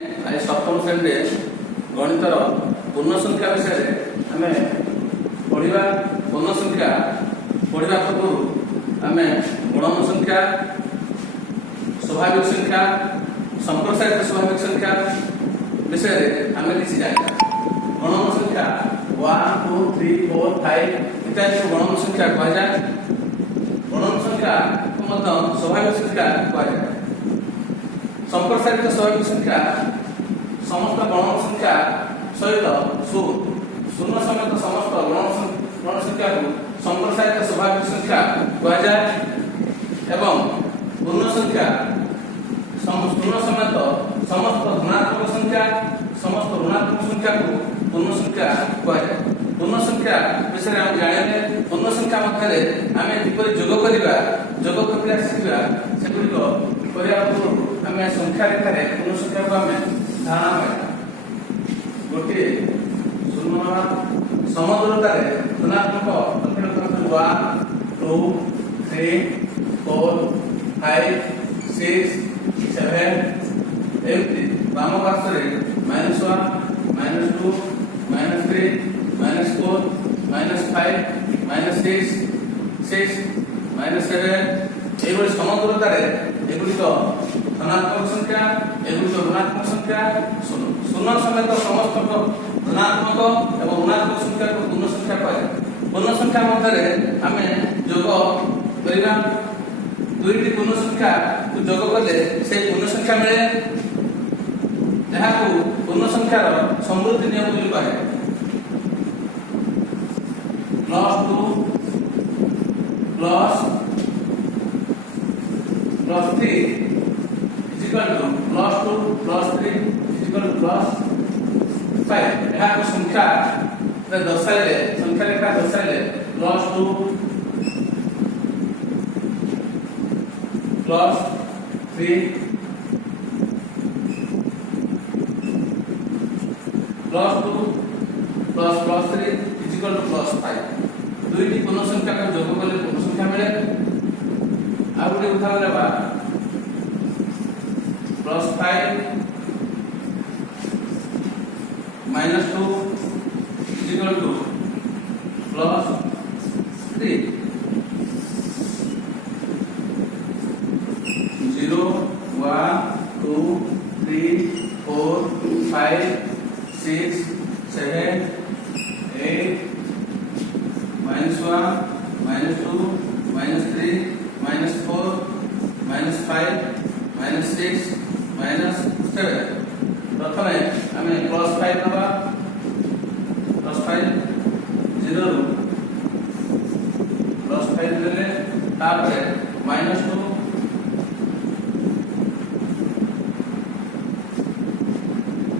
आज सप्तम श्रेणी गणितर पूर्ण संख्या विषय आम पढ़ा। पूर्ण संख्या पढ़ा पूर्व आम गुणन संख्या, स्वाभाविक संख्या, संप्रसारित स्वाभाविक संख्या विषय आम किसी जाना। गणन संख्या 1 2 3 4 5 इत्यादि गणन संख्या कह जाए। गणन संख्या को स्वाभाविक संख्या कह जाए। संप्रसारित स्वाभाविक संख्या समस्त गणन संख्या सहित शून्य समेत समस्त गणन संख्या को संप्रसारित स्वाभाविक संख्या कह जाए। एवं पूर्ण संख्या शून्य समेत समस्त धनात्मक संख्या, समस्त ऋणात्मक संख्या को पूर्ण संख्या कह जाए। पूर्ण संख्या विषय हम जाने। पूर्ण संख्या मध्य आम किपर जोग करवा, जोग प्रक्रिया शिखा सेगुड़िक आम संख्या रेखा पूर्ण संख्या को आम धारणा पाइबा। गोटे शून्य समदूरता धनात्मक दक्षिण 1 2 3 4 5 6 7 एमती बाम पार्श्व -1 -2 -3 -4 -5 -6 6 -7 ये समदूरता एगुड़िक धनात्मक संख्या, एगुड़िक ऋणात्मक संख्या। शून्य समेत समस्त धनात्मक एवं ऋणात्मक संख्या को पूर्ण संख्या कह। पूर्ण संख्या मध्य आम जोग करवा। दुईटी पूर्ण संख्या को जोग कले से पूर्ण संख्या मिले, जहाँ पूर्ण संख्यार समृद्धि नियम बोली कहे। +2 +3 इक्वल टू +2 +3 इक्वल टू +5। यहाँ संख्या दर्शाइले, संख्या रेखा दर्शाइले +2 +3 +2 +3 इक्वल टू +5। दुईटी पूर्ण संख्या को जोग कले पूर्ण संख्या मिले। आ गोटे उदाहरण लेबा +5 -2 इक्वल टू +3। 0 1 2 3 4 5 6 7 8 -1 -2 -3 -4 -5 -6 -7। प्रथम आम +5 नवा। +5 0 +5 ले तापर -2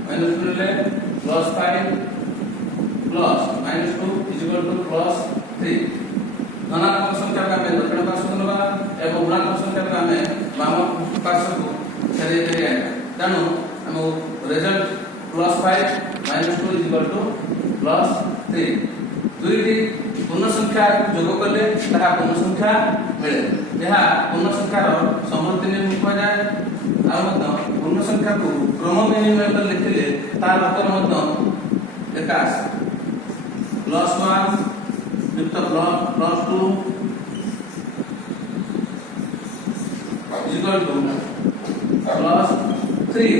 -2 ले +5 +-2 इक्वल टू +3। धनात्मक संख्या को आम दक्षिण पार्श्व नवा एवं ऋणात्मक संख्या को आम वाम पार्श्व को फेरे फेरे तेणु आम रिजल्ट +5 -2 इक्वल टू +3। दुईटी पूर्ण संख्या जोग कले ताहा पूर्ण संख्या मिले, जहाँ पूर्ण संख्यार समृद्धि नियम कह जाए। पूर्ण संख्या को क्रम विनिमय कर लिखिले तार उत्तर एकाश +1 युक्त +2 इक्वल टू +3।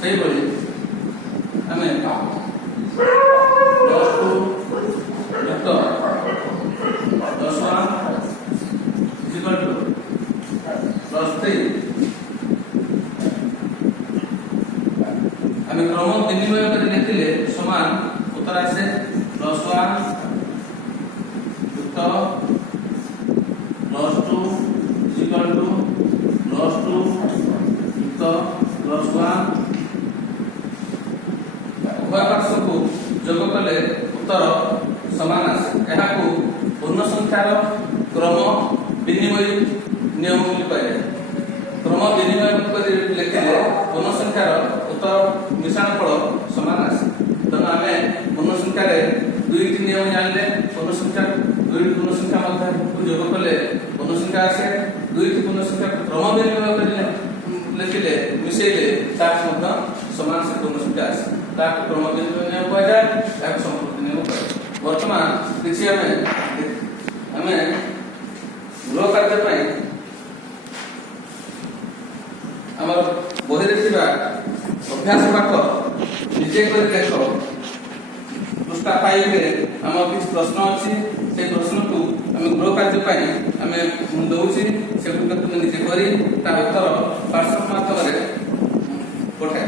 सही बोली आम +2 युक्त +1 इक्वल टू +3। आम क्रम विनिमय कर लिखिले समान उत्तर आसे +1 युक्त +2 इक्वल टू +2 युक्त +1। उभय पार्श्व को जोग कले उत्तर समान आसे। यहाँ पूर्ण संख्यार क्रम विनिमय नियम बोली कहे। क्रम विनिमय कर लिखिले पूर्ण संख्यार उत्तर मिश्रण फल समान आसे। तेणु आम पूर्ण संख्या दुईटी नियम जानले। पूर्ण संख्या दुईटी पूर्ण संख्या मध्य जोग कले पूर्ण संख्या आसे। दुईटी पूर्ण संख्या क्रम विनिमय कर लिखिले मिसेले तार ସମାନ ସେ ପୂର୍ଣ୍ଣ ସଂଖ୍ୟା ଆସେ। ତାହାକୁ କ୍ରମବିନ୍ୟସ୍ତ ନିୟମ କୁହାଯାଏ, ତାହାକୁ ସମ୍ପୃକ୍ତି ନିୟମ କୁହାଯାଏ। ବର୍ତ୍ତମାନ କିଛି ଆମେ ଗୃହ କାର୍ଯ୍ୟ ପାଇଁ ଆମର ବହିରେ ଥିବା ଅଭ୍ୟାସ ପାଠ ନିଜେ କରି ଦେଖ ପୃଷ୍ଠା 5ରେ ଆମର କିଛି ପ୍ରଶ୍ନ ଅଛି। ସେ ପ୍ରଶ୍ନକୁ ଆମେ ଗୃହ କାର୍ଯ୍ୟ ପାଇଁ ଆମେ ଦେଉଛି, ସେଗୁଡ଼ିକ ତୁମେ ନିଜେ କରି ତା ଉତ୍ତର ହ୍ୱାଟ୍ସଆପ୍ ମାଧ୍ୟମରେ ପଠାଏ।